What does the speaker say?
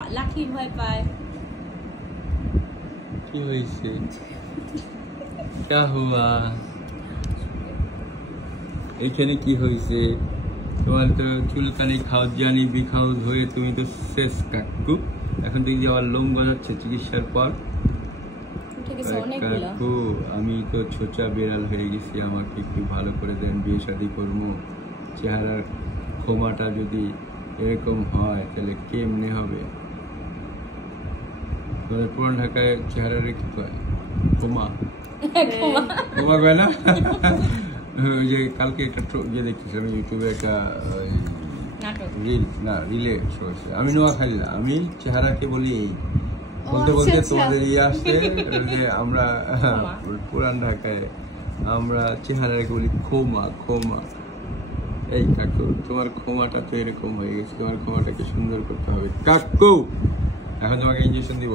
লাঠি ভয় পায়। কি হয়েছে? क्या हुआ? এখানে কি হয়েছে? তোমার তো চুলকানি খাওয়াত জানি বিখাউজ হয়ে তুমি তো শেষ কাকু। এখন থেকে যে আবার লোম গজাচ্ছে চিকিৎসার পর। কাকু আমি তো ছোচা বেড়াল হয়ে গেছি, আমাকে একটু ভালো করে দেন, বিয়ে শাদী করবো। চেহারার ক্ষমাটা যদি এরকম হয় তাহলে কেমনে হবে? পুরান ঢাকায় চেহারা রেখে কয় ক্ষমা ক্ষমা কয় না? ওই যে কালকে একটা ইয়ে দেখতেছিলাম ইউটিউবে, একটা রিলে শো আছে। আমি নোয়াখালী না, আমি চেহারাকে বলি এই বলতে বলতে তোমাদের ইয়ে আসছে যে আমরা পুরান ঢাকায় আমরা চেহারাকে বলি ক্ষমা ক্ষমা। এই কাকু তোমার ক্ষমাটা তো এরকম হয়ে গেছে, তোমার ক্ষমাটাকে সুন্দর করতে হবে কাকু। এখন তোমাকে ইঞ্জেকশন দিব।